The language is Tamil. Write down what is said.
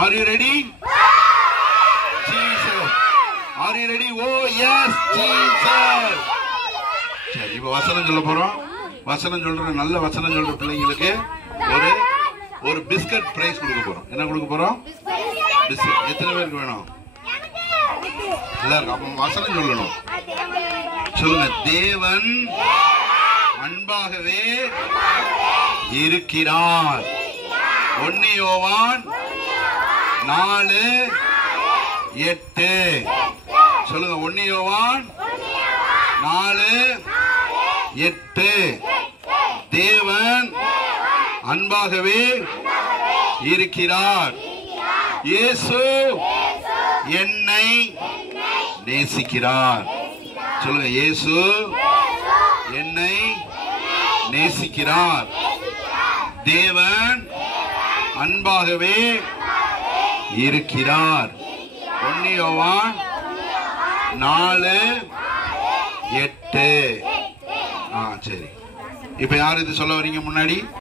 Are you ready? Jesus. Are you ready? Oh yes, Jesus. சரி, இப்போ வசனம் சொல்ல போறோம். வசனம் சொல்ற நல்ல வசனம் சொல்ற பிள்ளைங்களுக்கு ஒரு பிஸ்கட் பிரைஸ் கொடுக்க போறோம். என்ன கொடுக்க போறோம்? பிஸ்கட். எத்தனை பேருக்கு வேணும்? எல்லாரும். அப்ப வசனம் சொல்லணும். சொல்லுங்க. தேவன் அன்பாகவே இருக்கிறார். 1 யோவான் 4:8. சொல்லுங்க. 1 யோவான் 4:8. தேவன் அன்பாகவே இருக்கிறார். இயேசு என்னை நேசிக்கிறார். சொல்லுங்க. இயேசு என்னை நேசிக்கிறார். தேவன் அன்பாகவே இருக்கிறார். 1 யோவான் 4:8. சரி, இப்ப யார் இது சொல்ல வரீங்க முன்னாடி?